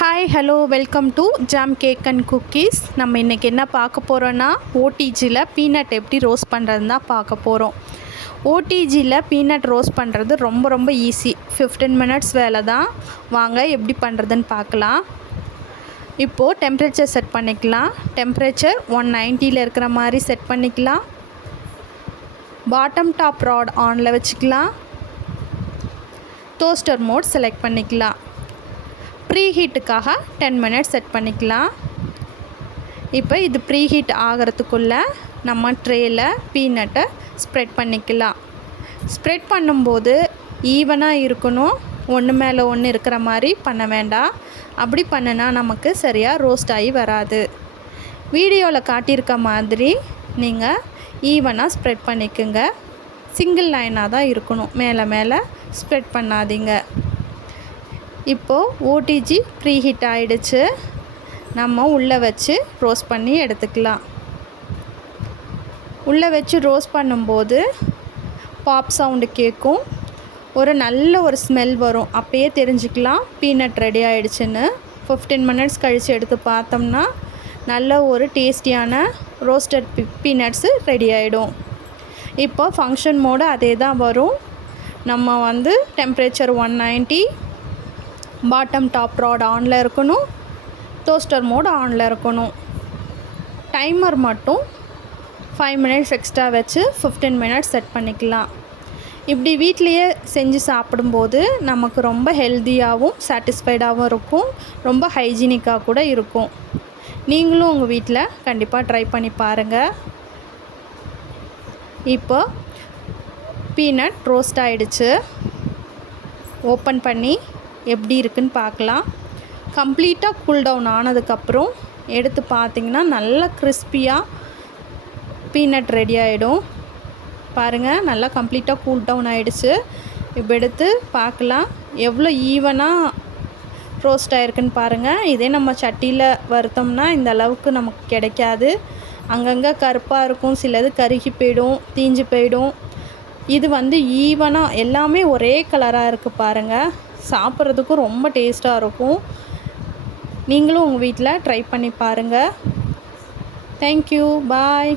Hi hello welcome to jam cake and cookies. நம்ம இன்றைக்கி என்ன பார்க்க போகிறோன்னா ஓடிஜியில் பீனட் எப்படி ரோஸ்ட் பண்ணுறதுன்னு தான் பார்க்க போகிறோம். ஓடிஜியில் பீனட் ரோஸ்ட் பண்ணுறது ரொம்ப ஈஸி. 15 மினிட்ஸ் வேலை தான். வாங்க எப்படி பண்ணுறதுன்னு பார்க்கலாம். இப்போது டெம்பரேச்சர் செட் பண்ணிக்கலாம். டெம்பரேச்சர் 190 இருக்கிற மாதிரி செட் பண்ணிக்கலாம். பாட்டம் டாப் ராட் ஆனில் வச்சுக்கலாம். டோஸ்டர் மோட் செலக்ட் பண்ணிக்கலாம். ப்ரீ ஹீட்டுக்காக 10 மினிட்ஸ் செட் பண்ணிக்கலாம். இப்போ இது ப்ரீ ஹீட் ஆகிறதுக்குள்ளே நம்ம ட்ரேயில் பீனட்டை ஸ்ப்ரெட் பண்ணிக்கலாம். ஸ்ப்ரெட் பண்ணும்போது ஈவனாக இருக்கணும். ஒன்று மேலே ஒன்று இருக்கிற மாதிரி பண்ண வேண்டாம். அப்படி பண்ணுனா நமக்கு சரியாக ரோஸ்ட் ஆகி வராது. வீடியோவில் காட்டியிருக்க மாதிரி நீங்கள் ஈவனாக ஸ்ப்ரெட் பண்ணிக்கோங்க. சிங்கிள் லைனாக தான் இருக்கணும். மேலே ஸ்ப்ரெட் பண்ணாதீங்க. இப்போது ஓடிஜி ப்ரீ ஹீட் ஆகிடுச்சு. நம்ம உள்ளே வச்சு ரோஸ்ட் பண்ணி எடுத்துக்கலாம். உள்ளே வச்சு ரோஸ்ட் பண்ணும்போது பாப் சவுண்டு கேட்கும். நல்ல ஒரு ஸ்மெல் வரும். அப்போயே தெரிஞ்சுக்கலாம் பீனட் ரெடி ஆகிடுச்சுன்னு. 15 மினிட்ஸ் கழித்து எடுத்து பார்த்தோம்னா நல்ல ஒரு டேஸ்டியான ரோஸ்டட் பீனட்ஸு ரெடி ஆகிடும். இப்போ ஃபங்க்ஷன் மோடு அதே தான் வரும். நம்ம டெம்பரேச்சர் 190, பாட்டம் டாப் ராட் ஆனில் இருக்கணும். டோஸ்டர் மோட் ஆனில் இருக்கணும். டைமர் மட்டும் 5 மினிட்ஸ் எக்ஸ்ட்ரா வச்சு 15 மினிட்ஸ் செட் பண்ணிக்கலாம். இப்படி வீட்லேயே செஞ்சு சாப்பிடும்போது நமக்கு ரொம்ப ஹெல்த்தியாகவும் சாட்டிஸ்ஃபைடாகவும் இருக்கும். ரொம்ப ஹைஜீனிக்காக கூட இருக்கும். நீங்களும் உங்கள் வீட்டில் கண்டிப்பாக ட்ரை பண்ணி பாருங்கள். இப்போ பீனட் ரோஸ்ட் ஆகிடுச்சு. ஓப்பன் பண்ணி எப்படி இருக்குன்னு பார்க்கலாம். கம்ப்ளீட்டாக கூல் டவுன் ஆனதுக்கப்புறம் எடுத்து பார்த்திங்கன்னா நல்லா கிறிஸ்பியாக பீனட் ரெடி ஆகிடும். பாருங்கள், நல்லா கம்ப்ளீட்டாக கூல் டவுன் ஆகிடுச்சு. இப்போ எடுத்து பார்க்கலாம் எவ்வளோ ஈவனாக ரோஸ்ட் ஆகிருக்குன்னு பாருங்கள். இதே நம்ம சட்டியில் வறுத்தோம்னா இந்த அளவுக்கு நமக்கு கிடைக்காது. அங்கங்கே கருப்பாக இருக்கும். சிலது கருகி போயிடும், தீஞ்சு போயிடும். இது ஈவனாக எல்லாமே ஒரே கலராக இருக்குது பாருங்கள். சாப்பிட்றதுக்கும் ரொம்ப டேஸ்ட்டாக இருக்கும். நீங்களும் உங்கள் வீட்டில் ட்ரை பண்ணி பாருங்கள். தேங்க்யூ, பாய்.